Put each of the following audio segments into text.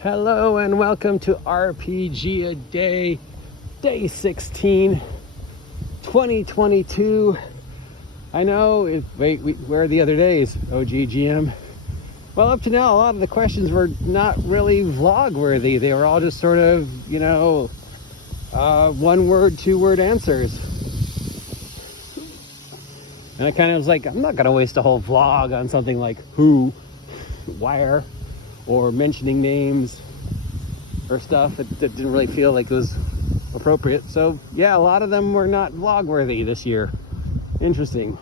Hello and welcome to RPGADAY, day 16, 2022. I know, where are the other days, OGGM? Well, up to now, a lot of the questions were not really vlog worthy. They were all just sort of, one word, 2 word answers. And I kind of was like, I'm not going to waste a whole vlog on something like who, where, or mentioning names or stuff that didn't really feel like it was appropriate. So yeah, a lot of them were not vlog worthy this year. Interesting.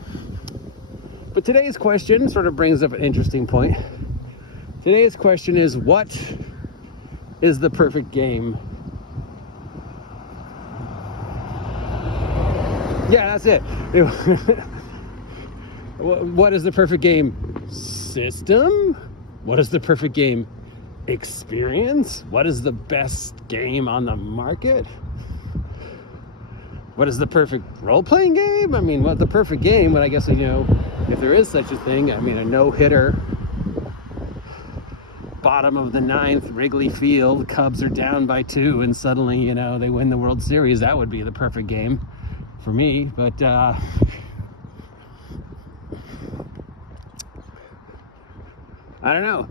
But today's question sort of brings up an interesting point. Today's question is, what is the perfect game? Yeah, that's it. What is the perfect game system? What is the perfect game experience? What is the best game on the market? What is the perfect role-playing game? I mean, what the perfect game, but I guess, if there is such a thing, a no-hitter, bottom of the 9th, Wrigley Field, Cubs are down by 2, and suddenly, they win the World Series. That would be the perfect game for me, but, I don't know.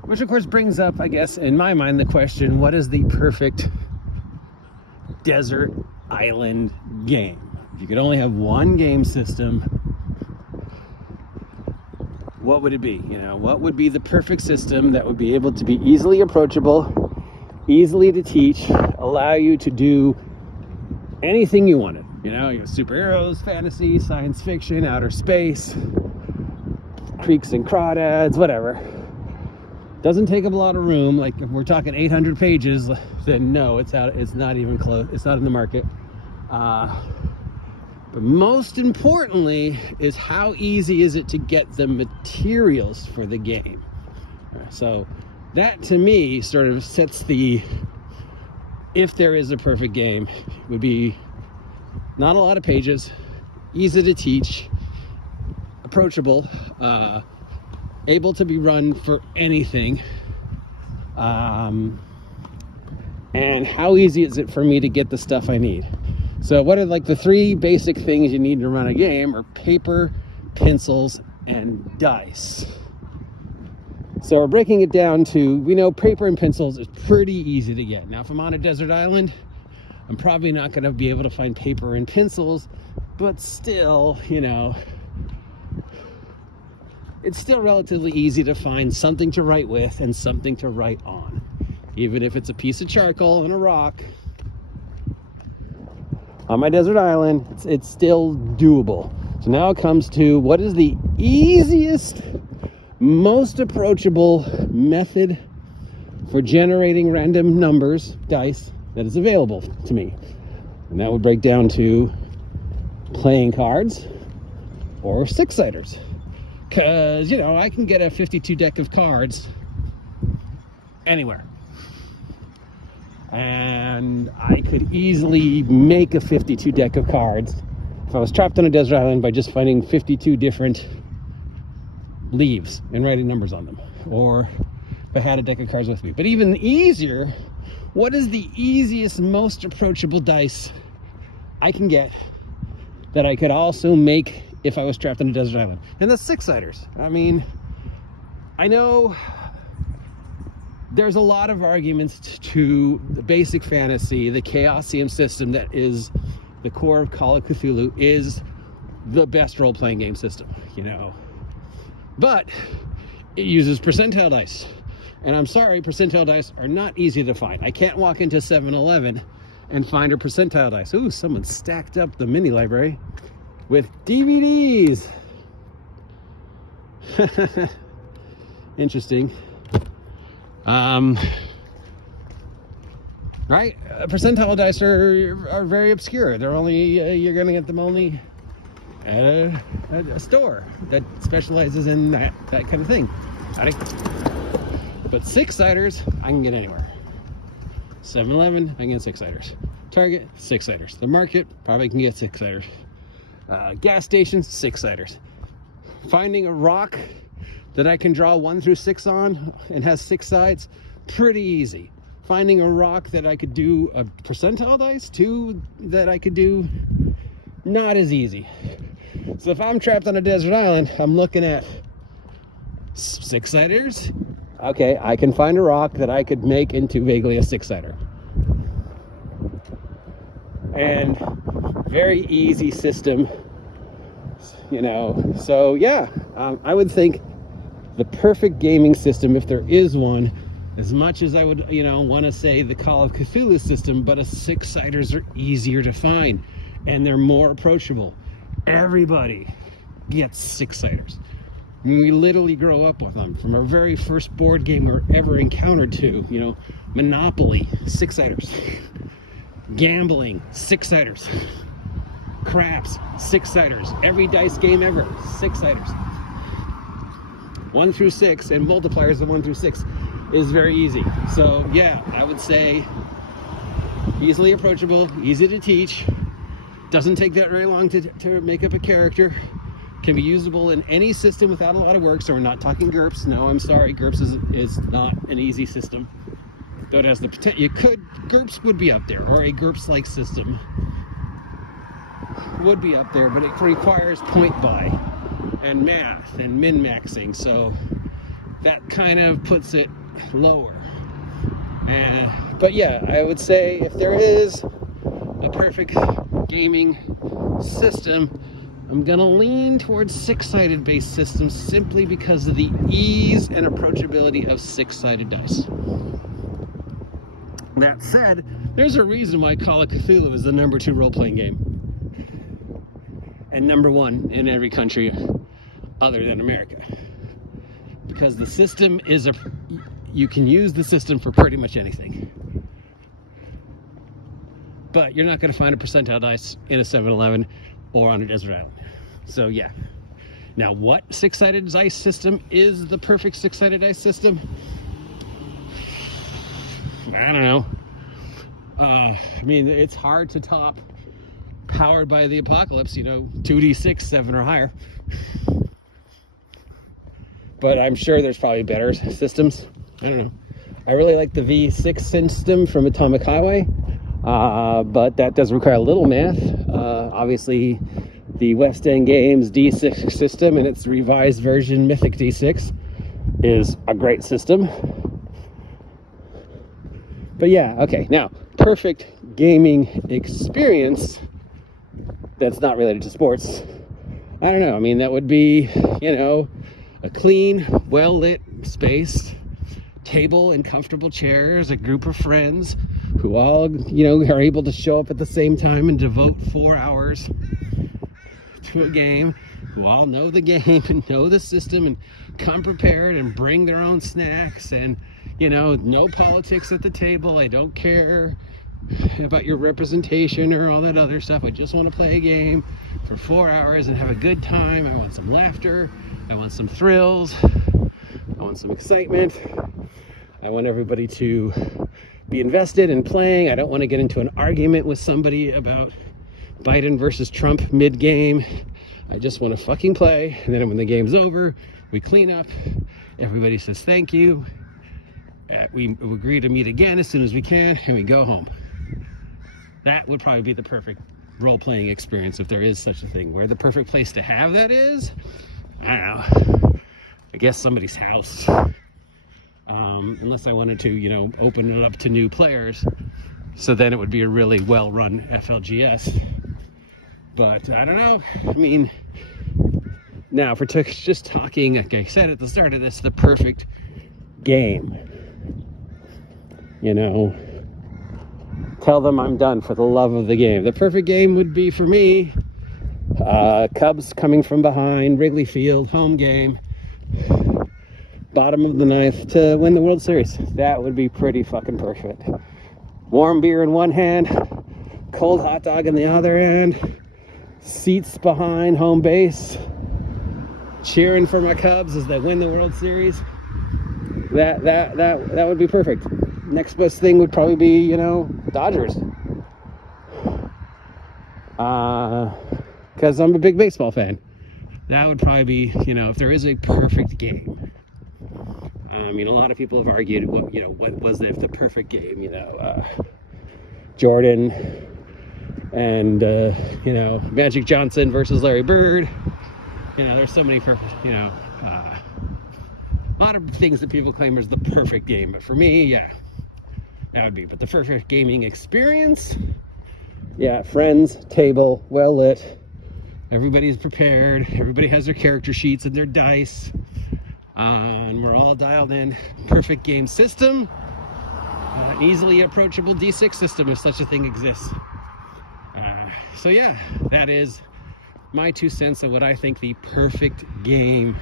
Which of course brings up, I guess, in my mind, the question, what is the perfect desert island game? If you could only have one game system, what would it be? What would be the perfect system that would be able to be easily approachable, easily to teach, allow you to do anything you wanted? You got superheroes, fantasy, science fiction, outer space, creeks and crawdads, whatever. Doesn't take up a lot of room. Like if we're talking 800 pages, then no, it's out. It's not even close. It's not in the market. But most importantly is, how easy is it to get the materials for the game? So that to me sort of sets the, if there is a perfect game, would be not a lot of pages, easy to teach, approachable, able to be run for anything, and how easy is it for me to get the stuff I need? So what are like the 3 basic things you need to run a game? Are paper, pencils, and dice. So we're breaking it down to, we know paper and pencils is pretty easy to get. Now if I'm on a desert island, I'm probably not going to be able to find paper and pencils, but still, it's still relatively easy to find something to write with and something to write on. Even if it's a piece of charcoal and a rock on my desert island, it's still doable. So now it comes to, what is the easiest, most approachable method for generating random numbers, dice, that is available to me? And that would break down to playing cards or 6-siders. Because, I can get a 52 deck of cards anywhere. And I could easily make a 52 deck of cards if I was trapped on a desert island by just finding 52 different leaves and writing numbers on them. Or if I had a deck of cards with me. But even easier, what is the easiest, most approachable dice I can get that I could also make if I was trapped on a desert island? And that's 6-siders. I know there's a lot of arguments to the basic fantasy, the Chaosium system that is the core of Call of Cthulhu is the best role-playing game system, But it uses percentile dice. And I'm sorry, percentile dice are not easy to find. I can't walk into 7-Eleven and find a percentile dice. Ooh, someone stacked up the mini library with DVDs. Interesting. Right? Percentile dice are very obscure. They're only, you're going to get them only at a store that specializes in that kind of thing. But 6-siders, I can get anywhere. 7-Eleven, I can get 6-siders. Target, 6-siders. The market, probably can get 6-siders. Gas stations, 6-siders. Finding a rock that I can draw 1 through 6 on and has 6 sides, pretty easy. Finding a rock that I could do a percentile dice to that I could do, not as easy. So if I'm trapped on a desert island, I'm looking at 6-siders. Okay, I can find a rock that I could make into vaguely a 6-sider. And very easy system, So yeah, I would think the perfect gaming system, if there is one, as much as I would, want to say the Call of Cthulhu system, but a 6-siders are easier to find and they're more approachable. Everybody gets 6-siders. We literally grow up with them from our very first board game we're ever encountered to, Monopoly, 6-siders. Gambling, 6-siders. Craps, 6-siders. Every dice game ever, 6-siders. 1 through 6 and multipliers of 1 through 6 is very easy. So yeah, I would say easily approachable, easy to teach, doesn't take that very long to make up a character, can be usable in any system without a lot of work. So we're not talking GURPS. No, I'm sorry, GURPS is not an easy system, though it has the potential. GURPS would be up there, or a GURPS-like system would be up there, but it requires point buy and math and min-maxing, so that kind of puts it lower. But yeah, I would say if there is a perfect gaming system, I'm gonna lean towards 6-sided based systems simply because of the ease and approachability of 6-sided dice. That said, there's a reason why Call of Cthulhu is the number 2 role-playing game and number 1 in every country other than America, because the system is you can use the system for pretty much anything, but you're not going to find a percentile dice in a 7-Eleven or on a desert island. So yeah, now what 6-sided dice system is the perfect 6-sided dice system? I don't know. It's hard to top Powered by the Apocalypse, 2d6, 7 or higher. But I'm sure there's probably better systems. I don't know. I really like the V6 system from Atomic Highway, but that does require a little math. Obviously, the West End Games D6 system and its revised version, Mythic D6, is a great system. But yeah, okay. Now, perfect gaming experience that's not related to sports. I don't know. That would be, a clean, well-lit space, table and comfortable chairs, a group of friends who all, are able to show up at the same time and devote 4 hours to a game, who all know the game and know the system and come prepared and bring their own snacks and, no politics at the table. I don't care about your representation or all that other stuff. I just want to play a game for 4 hours and have a good time. I want some laughter. I want some thrills. I want some excitement. I want everybody to be invested in playing. I don't want to get into an argument with somebody about Biden versus Trump mid-game. I just want to fucking play. And then when the game's over, we clean up. Everybody says thank you. We agree to meet again as soon as we can, and we go home. That would probably be the perfect role-playing experience, if there is such a thing. Where the perfect place to have that is, I don't know. I guess somebody's house. Unless I wanted to, open it up to new players. So then it would be a really well-run FLGS. But I don't know. Now for just talking, like I said at the start of this, the perfect game. Tell them I'm done for the love of the game. The perfect game would be, for me, Cubs coming from behind, Wrigley Field, home game, bottom of the ninth to win the World Series. That would be pretty fucking perfect. Warm beer in one hand, cold hot dog in the other hand, seats behind home base, cheering for my Cubs as they win the World Series. That would be perfect. Next best thing would probably be, Dodgers. Because I'm a big baseball fan. That would probably be, if there is a perfect game. A lot of people have argued, what was the perfect game? Jordan and Magic Johnson versus Larry Bird. There's so many perfect, a lot of things that people claim is the perfect game. But for me, yeah, that would be. But the perfect gaming experience, yeah, friends, table, well lit, everybody's prepared, everybody has their character sheets and their dice, and we're all dialed in. Perfect game system, easily approachable D6 system if such a thing exists. So yeah, that is my 2 cents of what I think the perfect game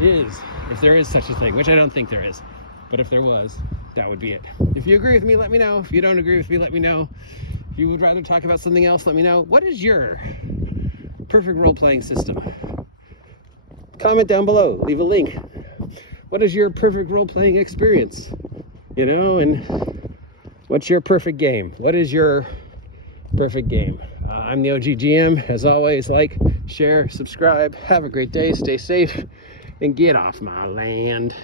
is, if there is such a thing, which I don't think there is, but if there was, that would be it. If you agree with me, let me know. If you don't agree with me, let me know. If you would rather talk about something else, let me know. What is your perfect role-playing system? Comment down below, leave a link. What is your perfect role-playing experience? And what's your perfect game? What is your perfect game? I'm the OG GM. As always, like, share, subscribe. Have a great day. Stay safe and get off my land.